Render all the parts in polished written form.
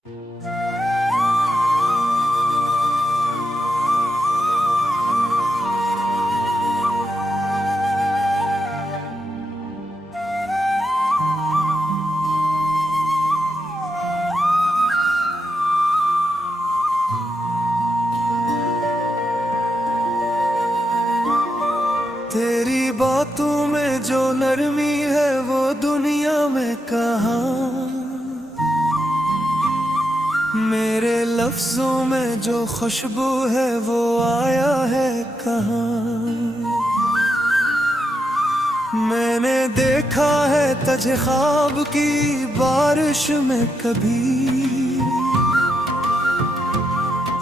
तेरी बातों में जो नरमी है वो दुनिया में कहाँ, मेरे लफ्जों में जो खुशबू है वो आया है कहाँ। मैंने देखा है तुझे ख्वाब की बारिश में कभी,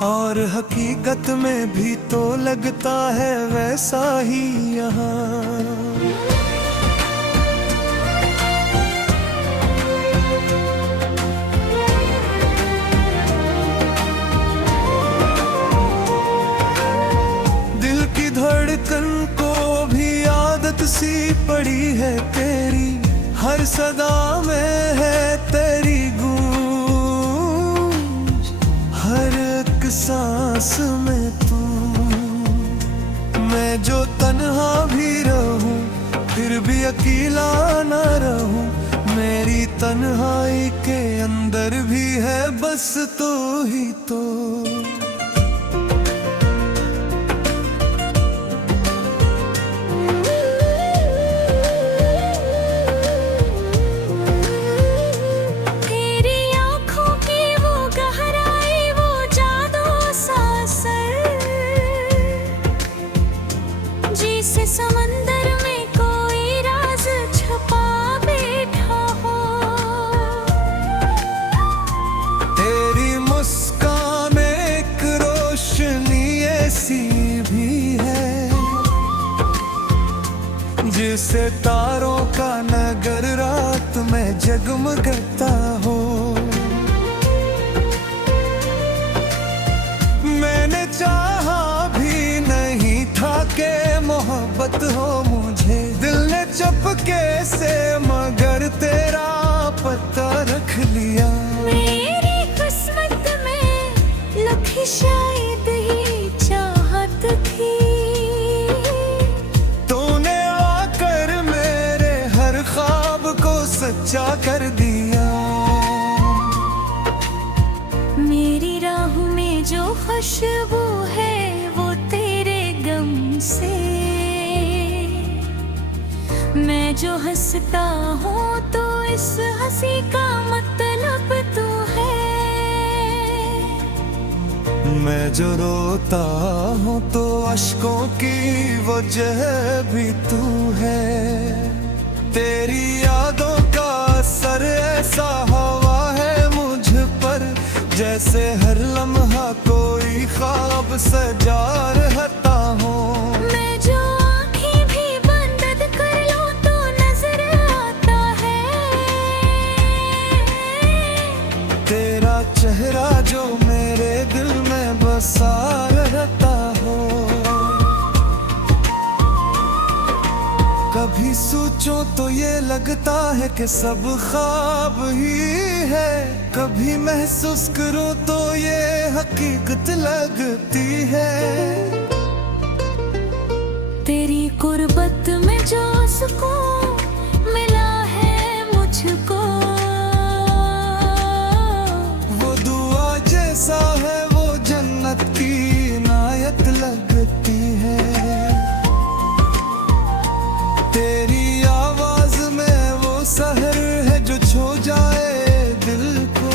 और हकीकत में भी तो लगता है वैसा ही यहाँ। दिल की धड़कन को भी आदत सी पड़ी है तेरी, हर सदा में है तेरी गूंज, हर सांस में तू। मैं जो तन्हा भी रहूं फिर भी अकेला न रहूं, मेरी तन्हाई के अंदर भी है बस तू ही तो। समंदर में कोई राज छुपा बैठा हो, तेरी मुस्कान एक रोशनी ऐसी भी है जिसे तारों का नगर रात में जगमगाता हो। मैंने चाहा भी नहीं था कि मोहब्बत हो मुझे, दिल ने चुपके से मगर तेरा पता रख लिया। मेरी किस्मत में लिखी शायद ही चाहत थी, तूने आकर मेरे हर ख्वाब को सच्चा कर दिया। मेरी राह में जो खुशबू है वो तेरे गम से, मैं जो हंसता हूँ तो इस हंसी का मतलब तू है, मैं जो रोता हूँ तो अश्कों की वजह भी तू है। तेरी यादों का असर ऐसा हवा है मुझ पर, जैसे हर लम्हा कोई ख्वाब सजा रहता हूँ। मैं जो आँखें भी बंद कर लूं तो नजर आता है, तेरा चेहरा जो मेरे दिल में बसा रहता हो। कभी सोचो तो ये लगता है कि सब ख्वाब ही है, कभी महसूस करो तो ये हकीकत लगती है। तेरी कुर्बत में जो सुकून मिला है मुझको, वो दुआ जैसा है वो जन्नत की इनायत लगती है। तेरी आवाज में वो सहर है जो छू जाए दिल को,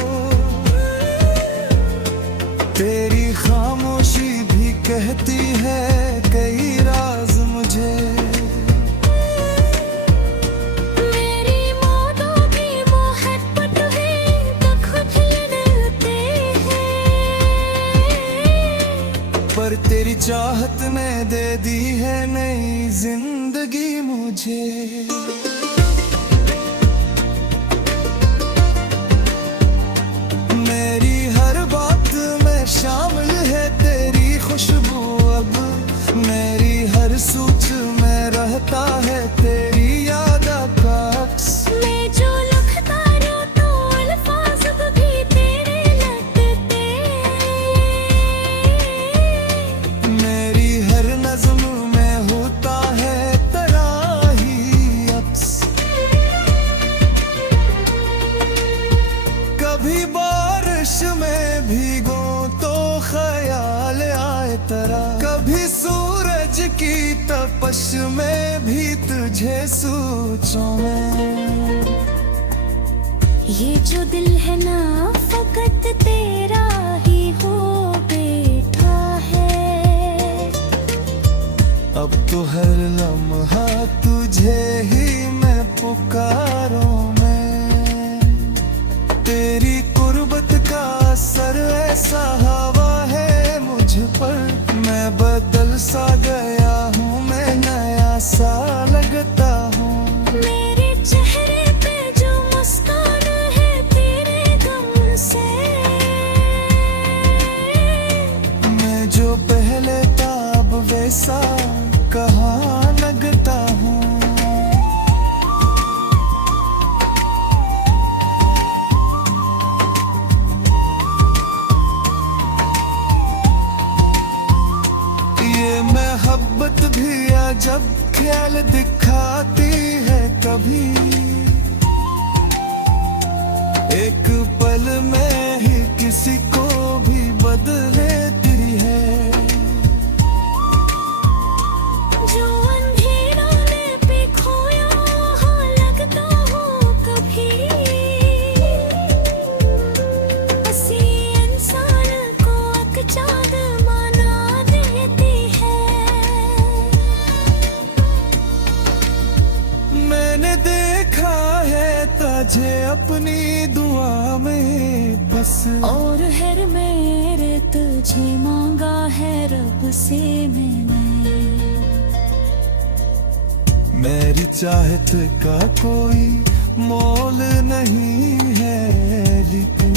तेरी खामोशी भी कहती है कई राज मुझे। मेरी मौतों की मोहब्बत है तो खुद लड़ते हैं, पर तेरी चाहत ने दे दी है नई जिंदगी मुझे। मेरी हर बात में शामिल है तेरी खुशबू, अब मेरी हर सोच में रहता है तेरी याद का अक्स। मैं जो लिखता रहूं तो अल्फाज भी तेरे में भीगो तो ख्याल आए तेरा, कभी सूरज की तपश में भी तुझे सोचूं मैं। ये जो दिल है ना फकत तेरा ही हो बैठा है, अब तो हर लम्हा तुझे ही मैं पुकारूं मैं। तेरी कुर्बत का असर ऐसा हवा है मुझ पर, मैं बदल सा गया हूँ, मैं नया सा लगता हूँ। मेरे चेहरे पे जो मुस्कान है तेरे गम से, मैं जो पहले था अब वैसा कहाँ लगता हूँ। ये मोहब्बत भी अजब ख्याल दिखाती है कभी, एक पल में ही किसी को भी बदले तेरी है। जो अंधेरों में पे खोया हो लगता हो कभी, हंसी इंसान को एक चाँद माना देती है। मैंने देखा है तुझे अपनी दुआ में बस, और हर मेरे तुझे मांगा है रब से मैंने। मेरी चाहत का कोई मोल नहीं है, लेकिन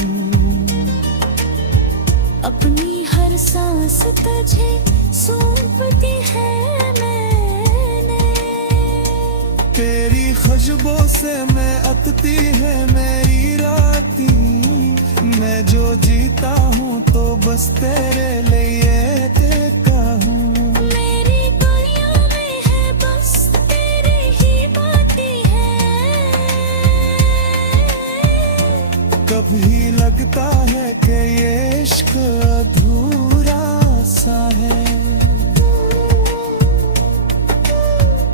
अपनी हर सांस तुझे सौंपती है मैंने। तेरी खुशबू से मैं अतती है मेरी राती, मैं जो जीता हूँ तो बस तेरे लिए देता हूँ। मेरी दुनिया में है बस तेरी ही बातें हैं, कभी लगता है कि ये इश्क अधूरा सा है,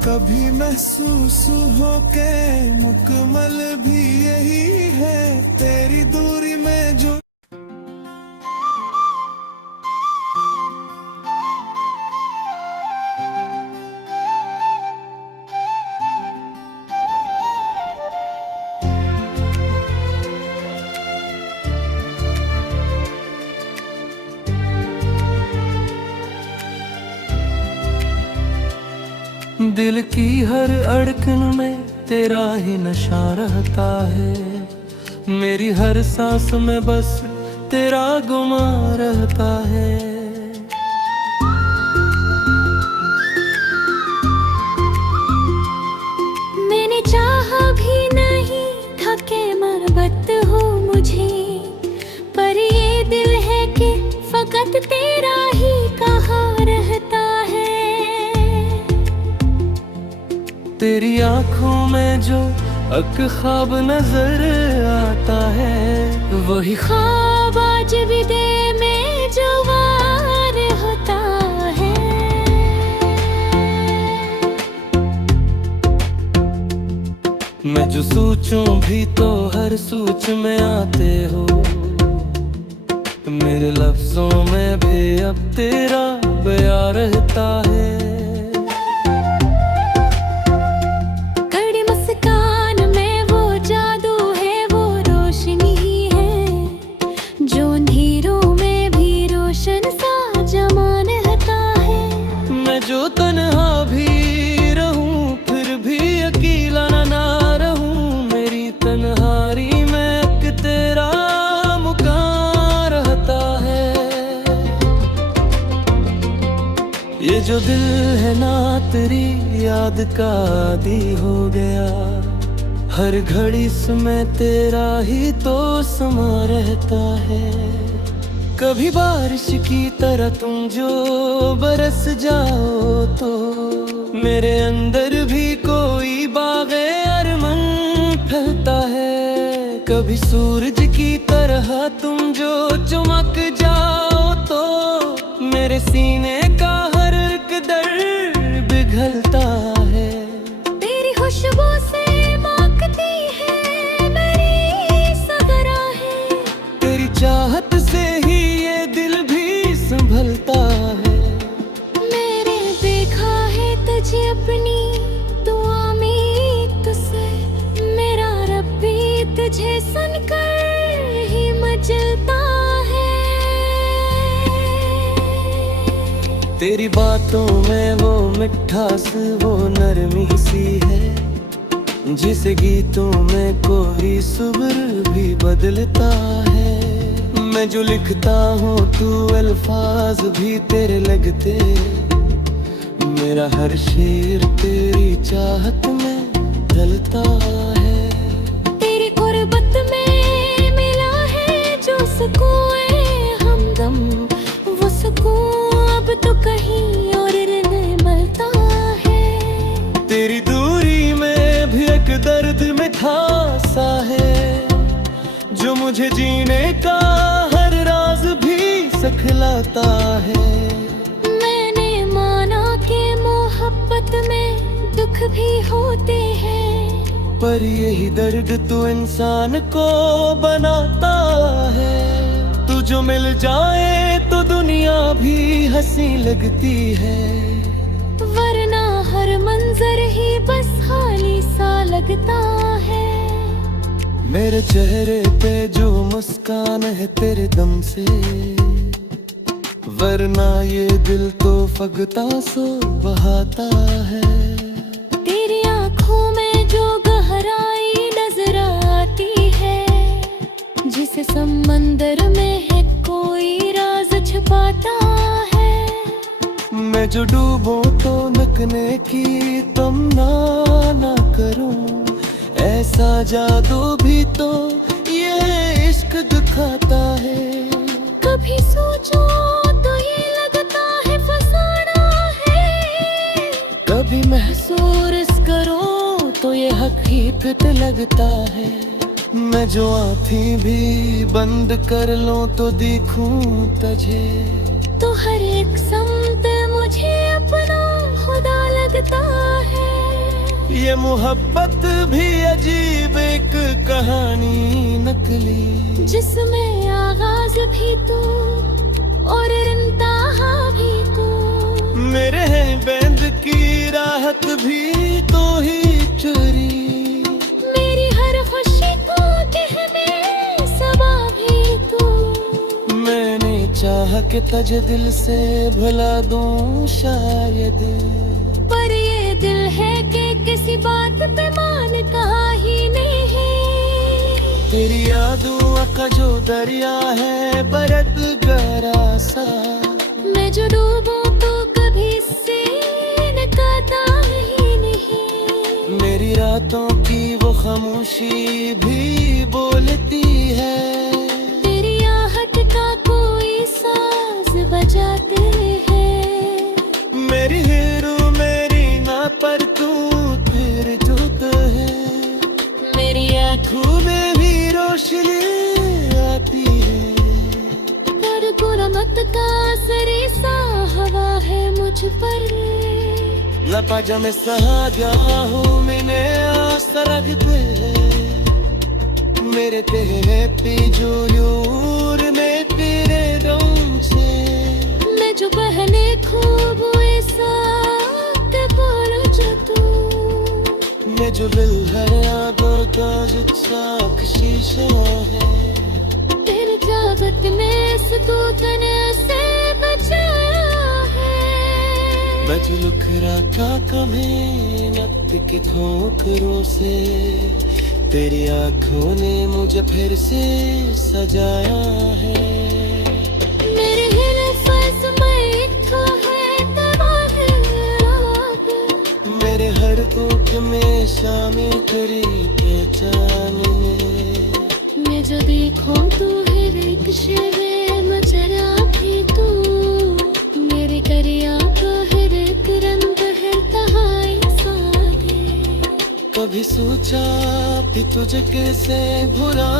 कभी महसूस हो के मुकम्मल भी यही है, तेरी दूरी में जो दिल की हर अड़कन में तेरा ही नशा रहता है, मेरी हर सांस में बस तेरा गुमा रहता है। मैंने चाहा भी नहीं था कि मोहब्बत हो मुझे, पर ये दिल है कि फकत तेरा ही कहाँ रहता है। तेरी आंखों में जो एक ख्वाब नजर आता है, वही ख्वाब आज भी दिल में जो वार होता है। मैं जो सोचूं भी तो हर सोच में आते हो, मेरे लफ्जों में भी अब तेरा बयां रहता है। कड़ी मुस्कान में वो जादू है, वो रोशनी है जो अंधेरों में भी रोशन सा जमान रहता है। मैं जो तन्हा भी रहूं फिर भी अकेला ना रहूं, मेरी तन्हाई में एक तेरा मुकाम रहता है। ये जो दिल है ना तेरी याद का आदी हो गया, हर घड़ी में तेरा ही तो समा रहता है। कभी बारिश की तरह तुम जो बरस जाओ तो मेरे अंदर भी कोई बाग़े अरमान फैलता है। कभी सूरज की तरह तुम जो चमक जाओ तो मेरे सीने का हर एक दर्द पिघलता है। तेरी खुशबू से महकती है मेरी सगराहें, तेरी चाहत से ही ये दिल भी संभलता है। मैंने देखा है तुझे अपनी दुआ में तुझसे, मेरा रब भी तुझे सुनकर ही मचलता है। तेरी बातों में वो मिठास, वो नरमी सी है, जिसे गीतों में कोई सुर भी बदलता है। मैं जो लिखता हूँ तू अल्फाज भी तेरे लगते, मेरा हर शेर तेरी चाहत में ढलता है। तेरी गुर्बत में मिला है जो सुकून हमदम, वो सुकून अब तो कहीं और नहीं मिलता है। तेरी दूरी में भी एक दर्द मिठा सा है, जो मुझे जीने का हर राज भी सिखलाता है। मैंने माना कि मोहब्बत में दुख भी होते हैं, पर यही दर्द तो इंसान को बनाता है। तू जो मिल जाए तो दुनिया भी हंसी लगती है, वरना हर मंजर ही बस खाली सा लगता है। मेरे चेहरे पे जो मुस्कान है तेरे दम से, वरना ये दिल तो फगता सो बहाता है। तेरी आँखों में जो गहराई नजर आती है, जिसे समंदर में है कोई राज छुपाता है। मैं जो डूबूं तो नकने की तमन्ना ना करूं, ऐसा जादू भी तो ये इश्क दिखाता है। कभी सोचो तो ये लगता है फसाना है, कभी महसूस करो तो ये हकीकत लगता है। मैं जो आँखें भी बंद कर लूं तो दिखूं तुझे, तो हर एक समत मुझे अपना खुदा लगता है। ये मोहब्बत भी अजीब एक कहानी नकली, जिसमें आगाज भी तू और इंतहा भी तू। मेरे हैं बैंड की राहत भी तो ही चोरी, मेरी हर खुशी को कहने सबा भी तू। मैंने चाह के तुझे दिल से भुला दूं शायद, पर ये दिल है कि किसी बात पे मानता ही नहीं। तेरी यादों का जो दरिया है बरत गहरा सा, मैं जो डूबूं तो कभी इससे निकलता ही नहीं। मेरी रातों की वो खामोशी भी बोलती है, तेरी आहट का कोई साज बजाते हैं। मेरी हीरो मेरी ना पर तू फिर जुत है। मेरी आँखों में भी रोशनी आती है, पर गुरमत का असरी सा हवा है मुझ पर। लपाजा में सहा गया हूँ मैंने आसरगते, मेरे तेरे जोर में तेरे रंग से। मैं जो पहले खूब ऐसा के बोलो जो तू, मैं जो दिल हर आदर का जिक्सा शीशा है। तेरे जावत में सुकून से बचाया है। मैं जो लुखरा का कमे नत के ठोकरों से, तेरी आँखों ने मुझे फिर से सजाया है। मेरे हिल्फज़ में इतना है तबाह, मेरे हर दुख में शामिल करी पहचान में। मैं जो देखूं तू हर एक शबे मचरा भी तू, मेरे करिया का हर एक रंग है तहाई सादे। कभी सोचा भी तुझे कैसे भुला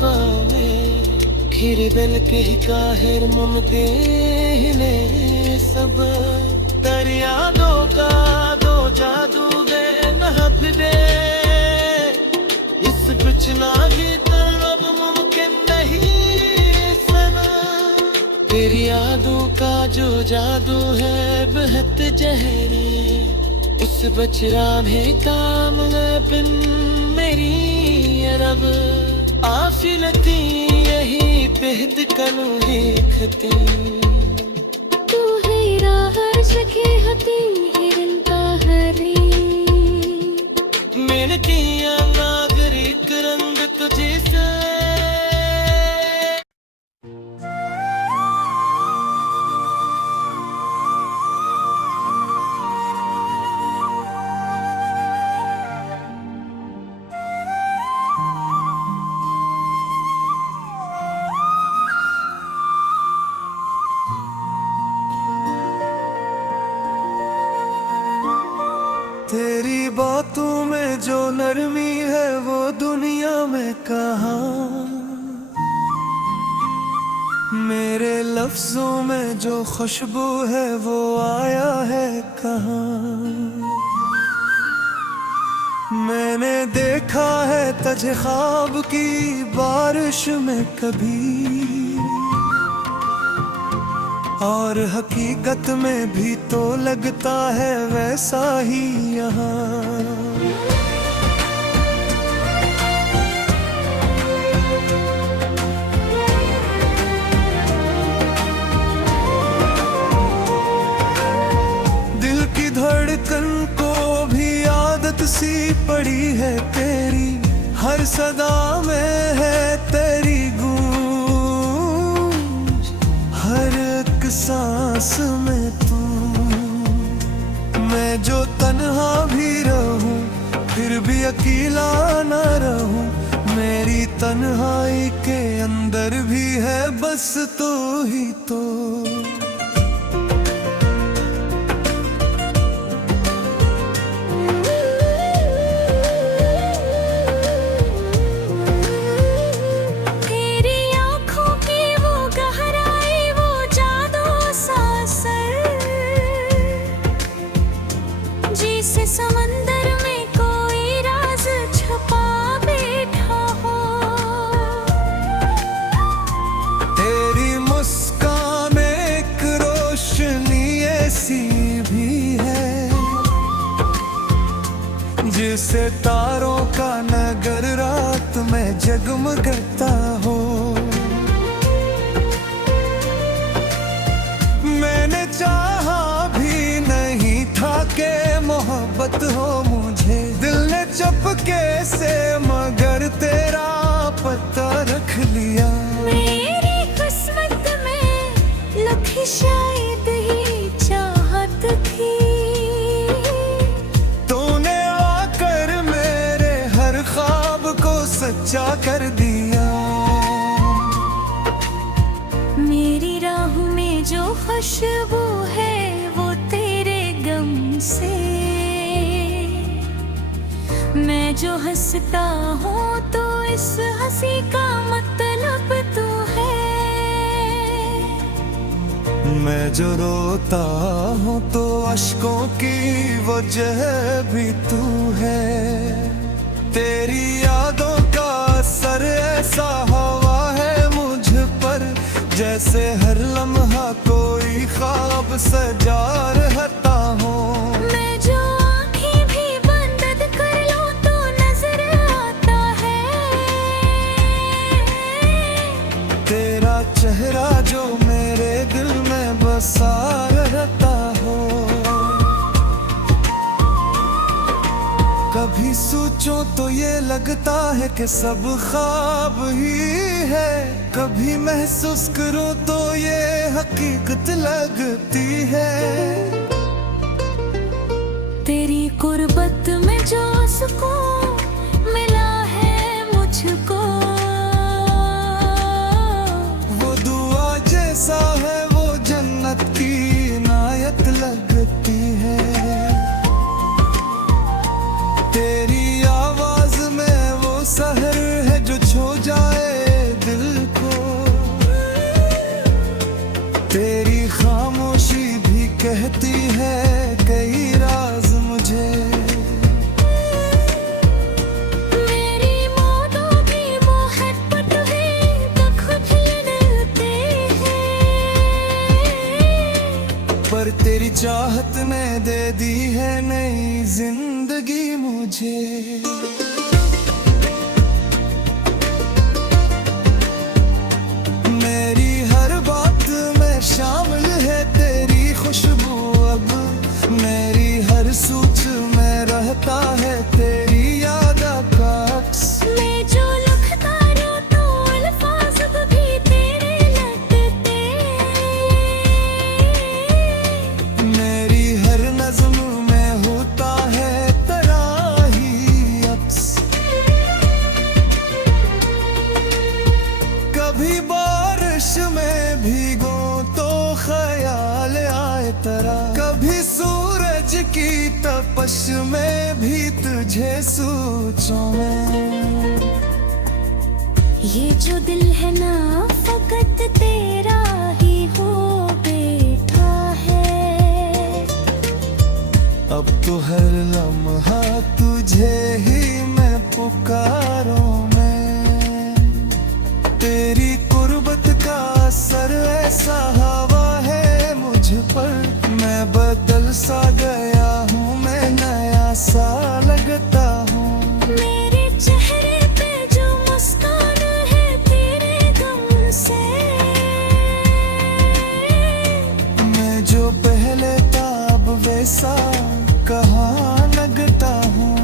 पावे, हिरदल के काहिर मुमदे सब दरिया दो का दो जादू दे नहब दे इस बिछना भी तलब मुमकिन नहीं सना तेरी यादों का जो जादू है बेहद जहरी उस बचरा में काम बिन मेरी अरब आफिलती यही बेहद कनु देखती तू है राहर सके हती हिरन का हरी मिलती नागरिक रंग तुझे से तेरी बातों में जो नरमी है वो दुनिया में कहाँ मेरे लफ्जों में जो खुशबू है वो आया है कहाँ मैंने देखा है तुझे ख्वाब की बारिश में कभी और हकीकत में भी तो लगता है वैसा ही यहाँ दिल की धड़कन को भी आदत सी पड़ी है तेरी हर सदा में है तेरी गूंज हर सांस में तू मैं जो तन्हा भी रहूं फिर भी अकेला न रहूं मेरी तन्हाई के अंदर भी है बस तू ही तो समंदर में कोई राज छुपा बैठा हो तेरी मुस्कान एक रोशनी ऐसी भी है जिसे तारों का नगर रात में जगमगाता हो मैंने चाहा भी नहीं था के मोहब्बत हो मुझे दिल ने चुपके से मगर तेरा पता रख लिया मेरी किस्मत में लिखी शायद ही चाहत थी तूने आकर मेरे हर ख्वाब को सच्चा कर दिया मेरी राह में जो खुशबू है वो तेरे गम से मैं जो हंसता हूँ तो इस हंसी का मतलब तू है मैं जो रोता हूँ तो अश्कों की वजह भी तू है तेरी यादों का असर ऐसा हवा है मुझ पर जैसे हर लम्हा कोई ख्वाब सजा रहता हूँ मैं जो आँखें भी बंद कर लूं तो नजर आता है तेरा चेहरा जो मेरे दिल में बसा रहता हो कभी सोचो तो ये लगता है कि सब ख्वाब ही है कभी महसूस करो तो ये हकीकत लगती है तेरी कुर्बत में जो सुकून मिला है मुझको वो दुआ जैसा है वो जन्नत की इनायत लगती है तेरी आवाज में वो सहर है जो छू जाए दिल को तेरी चाहत ने दे दी है नई जिंदगी मुझे। मेरी हर बात में शामिल है तेरी खुशबू, अब मेरी हर सोच में रहता है तेरी याद का अक्स। मैं जो लिखता रहूं तो अल्फाज भी तेरे लगते, मेरी हर नज़्म में होता है तेरा ही अक्स। कभी बारिश में भीगो तो ख्याल आए तेरा, कभी सूरज की तपश में भी तुझे सोचूं मैं। ये जो दिल है ना फकत तेरा ही हो बैठा है। अब तो हर लम्हा तुझे ही मैं पुकारूं मैं। तेरी कुर्बत का असर ऐसा हवा है मुझ पर, मैं बदल सा गया हूँ, मैं नया सा लगता हूँ। मेरे चेहरे पे जो मुस्कान है तेरे गम से, मैं जो पहले था अब वैसा कहाँ लगता हूँ।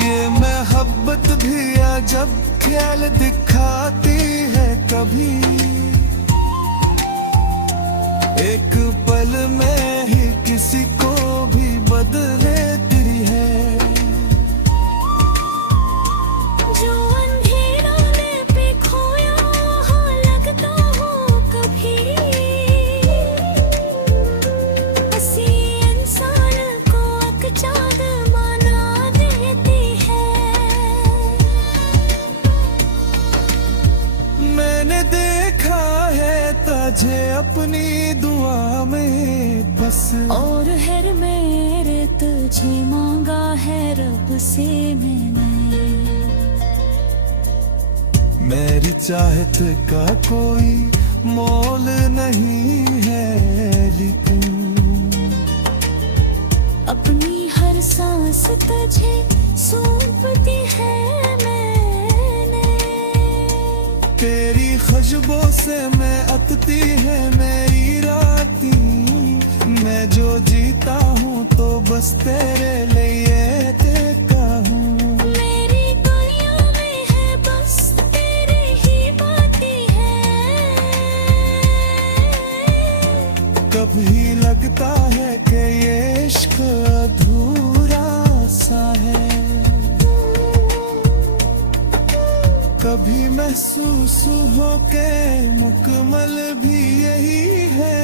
ये मोहब्बत भी अजब ख्याल दिखाती है कभी, एक पल में ही किसी को भी बदले तेरी है। जो अंधेरा में पे खोया हो लगता हो कभी, हंसी इंसान को अकचाद माना देती है। मैंने देखा है तुझे अपनी दुआ में बस, और हर मेरे तुझे मांगा है रब से मैंने। मेरी चाहत का कोई मोल नहीं है, लेकिन अपनी हर सांस तुझे सौंपती है मैंने। तेरी खुशबू से मैं अतती है मेरी राती, मैं जो जीता हूँ तो बस तेरे लिए देता हूँ। मेरी दुनिया में है बस तेरी ही बातें हैं। कभी लगता है कि ये इश्क अधूरा सा है, कभी महसूस हो के मुकम्मल भी यही है।